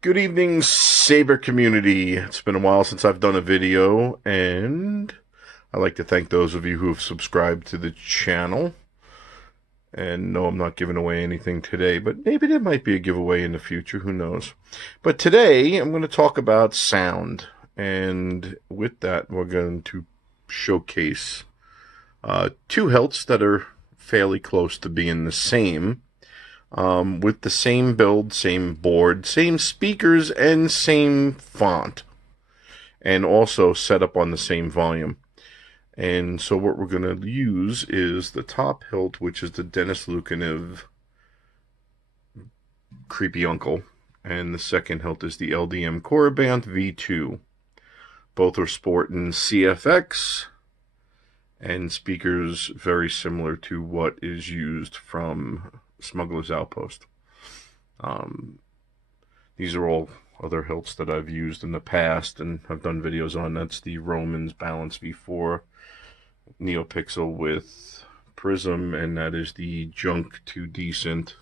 Good evening, Saber community. It's been a while since I've done a video, and I'd like to thank those of you who have subscribed to the channel. And no, I'm not giving away anything today, but maybe there might be a giveaway in the future. Who knows? But today, I'm going to talk about sound. And with that, we're going to showcase two hilts that are fairly close to being the same, with the same build, same board, same speakers, and same font, and also set up on the same volume. And so what we're going to use is the top hilt, which is the Dennis Lukanev Creepy Uncle, and the second hilt is the LDM Korabant V2. Both are sporting CFX and speakers very similar to what is used from Smuggler's Outpost. These are all other hilts that I've used in the past and have done videos on. That's the Romans Balance V4 NeoPixel with Prism, and that is the Junk to Decent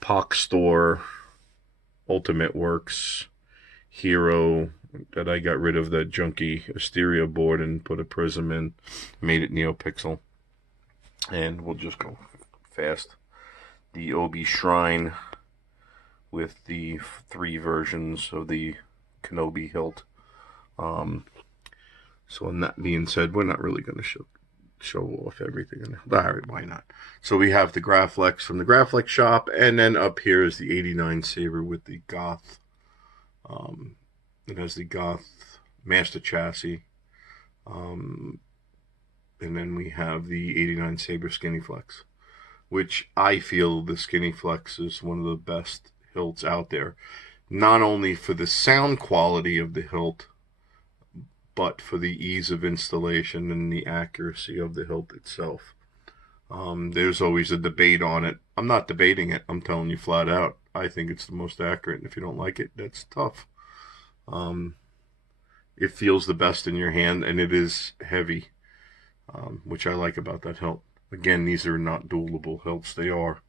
Pock Store Ultimate Works Hero that I got rid of that junky Asteria board and put a Prism in, made it NeoPixel. And we'll just go fast. The Obi Shrine with the 3 versions of the Kenobi hilt. So, in that being said, we're not really going to show off everything. Alright, why not? So we have the Graflex from the Graflex shop, and then up here is the 89 Saber with the Goth. It has the Goth Master Chassis. And then we have the 89 Saber Skinny Flex, which I feel the Skinny Flex is one of the best hilts out there, not only for the sound quality of the hilt, but for the ease of installation and the accuracy of the hilt itself. There's always a debate on it. I'm not debating it. I'm telling you flat out. I think it's the most accurate, and if you don't like it, that's tough. It feels the best in your hand, and it is heavy, which I like about that hilt. Again, these are not duelable hilts. They are,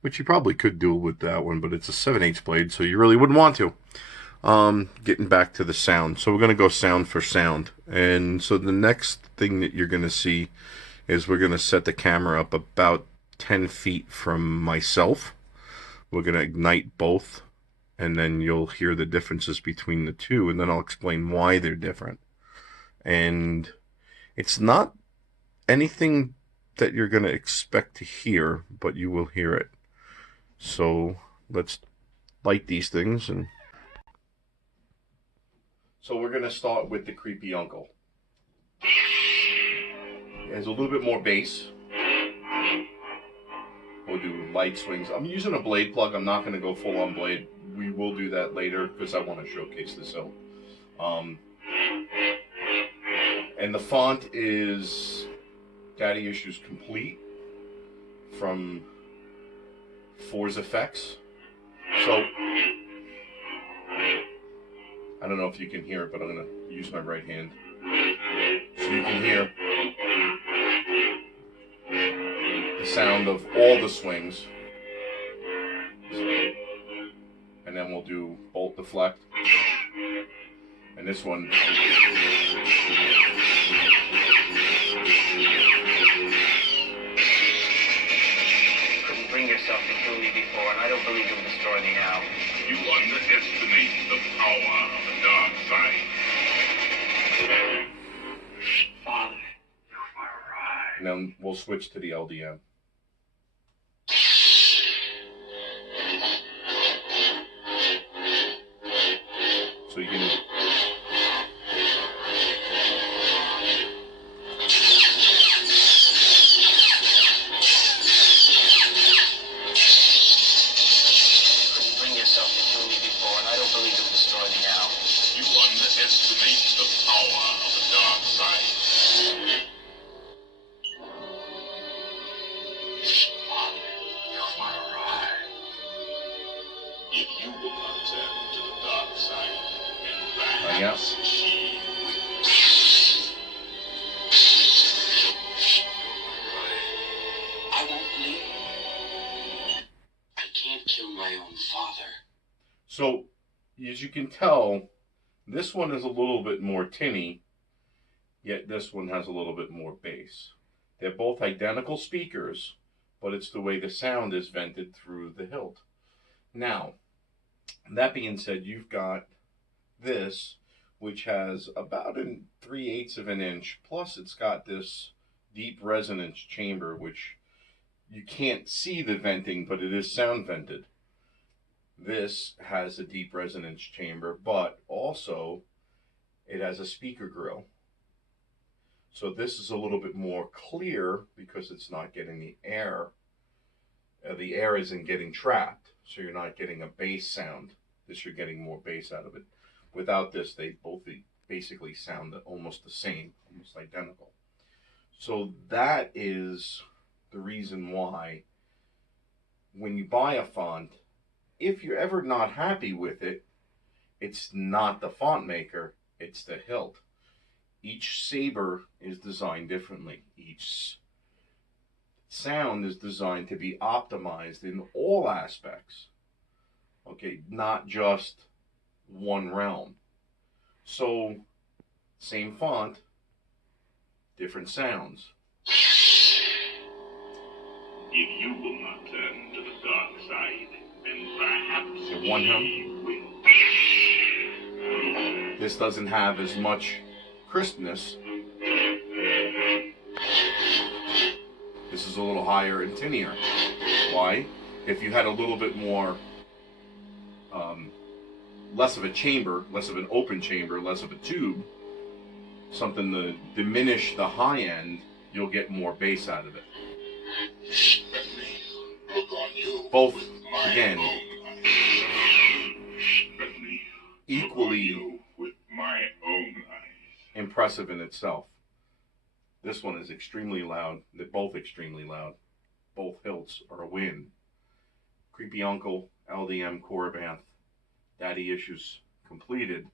which you probably could duel with that one, but it's a 7/8 blade, so you really wouldn't want to. Getting back to the sound. So we're going to go sound for sound. And so the next thing that you're going to see is we're going to set the camera up about 10 feet from myself. We're going to ignite both, and then you'll hear the differences between the two, and then I'll explain why they're different. And it's not anything that you're going to expect to hear, but you will hear it. So let's light these things. And so we're going to start with the Creepy Uncle. It has a little bit more bass. We'll do light swings. I'm using a blade plug. I'm not going to go full on blade. We will do that later because I want to showcase this hilt. And the font is Daddy Issues Complete from Force Effects. So I don't know if you can hear it, but I'm going to use my right hand so you can hear the sound of all the swings. And then we'll do Bolt Deflect. And this one, couldn't bring yourself to kill me before, and I don't believe you'll destroy me now. You underestimate the power of the dark side. Father, you are right. and then we'll switch to the LDM. So you can bring yourself to kill me before, and I don't believe you'll destroy me now. You underestimate the power of the dark side. Father, you are right. If you will not turn to the dark side and yeah. perhaps she I won't leave. I can't kill my own father. So, as you can tell, this one is a little bit more tinny, yet this one has a little bit more bass. They're both identical speakers, but it's the way the sound is vented through the hilt. Now, that being said, you've got this, which has about 3/8 of an inch, plus it's got this deep resonance chamber, which you can't see the venting, but it is sound vented. This has a deep resonance chamber, but also it has a speaker grill. So this is a little bit more clear because it's not getting the air. The air isn't getting trapped, so you're not getting a bass sound. This, you're getting more bass out of it. Without this, they both basically sound almost the same, almost identical. So that is the reason why when you buy a font, if you're ever not happy with it, it's not the font maker, it's the hilt. Each saber is designed differently. Each sound is designed to be optimized in all aspects. Okay, not just one realm. So, same font, different sounds. If you will not turn to the dark side, then perhaps So one helm. we will. This doesn't have as much crispness. This is a little higher and tinier. Why? If you had a little bit more, less of a chamber, less of an open chamber, less of a tube, something to diminish the high end, you'll get more bass out of it. Let me look on you. Both, with my again, own eyes. Let me look on equally you with my own eyes. impressive in itself. This one is extremely loud. They're both extremely loud. Both hilts are a win. Creepy Uncle, LDM, Corabanth, Daddy Issues completed.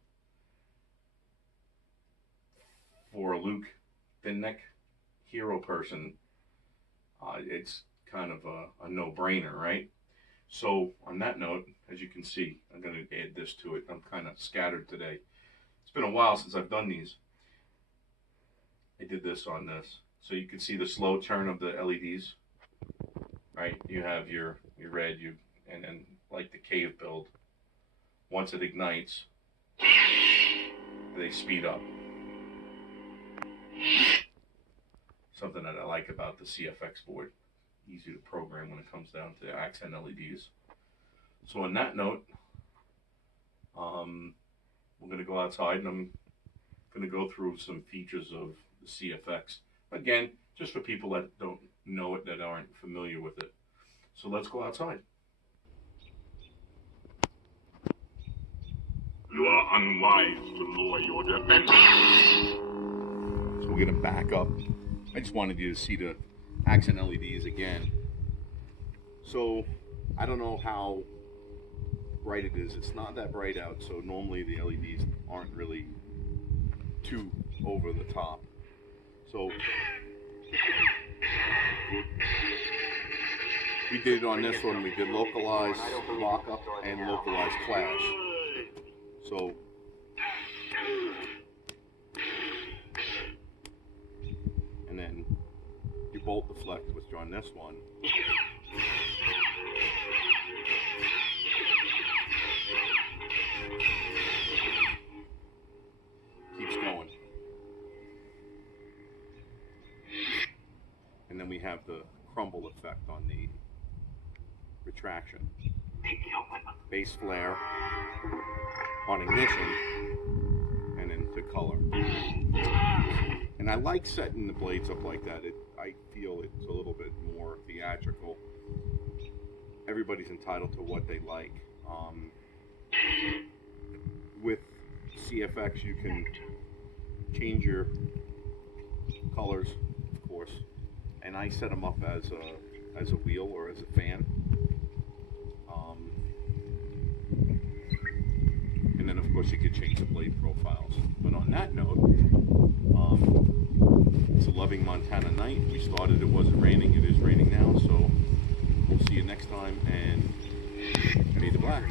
For a Luke Thinneck hero person, it's kind of a no-brainer, right? So on that note, as you can see, I'm going to add this to it. I'm kind of scattered today. It's been a while since I've done these. I did this on this. So you can see the slow turn of the LEDs, right? You have your red, and then like the cave build. Once it ignites, they speed up. Something that I like about the CFX board. Easy to program when it comes down to accent LEDs. So on that note, we're going to go outside and I'm going to go through some features of the CFX. Again, just for people that don't know it, that aren't familiar with it. So let's go outside. You are unwise to lower your defense. So we're going to back up. I just wanted you to see the accent LEDs again. So I don't know how bright it is. It's not that bright out, so normally the LEDs aren't really too over the top. So we did on this one, we did localized lockup and localized clash. So and then you bolt deflect with on this one. Keeps going. And then we have the crumble effect on the retraction. Base flare on ignition and into color. And I like setting the blades up like that. I feel it's a little bit more theatrical. Everybody's entitled to what they like. With CFX, you can change your colors, of course. And I set them up as a wheel or as a fan. And then, of course, you could change the blade profiles. But on that note, it's a loving Montana night. We started, it wasn't raining, it is raining now, so we'll see you next time, and Fade to Black.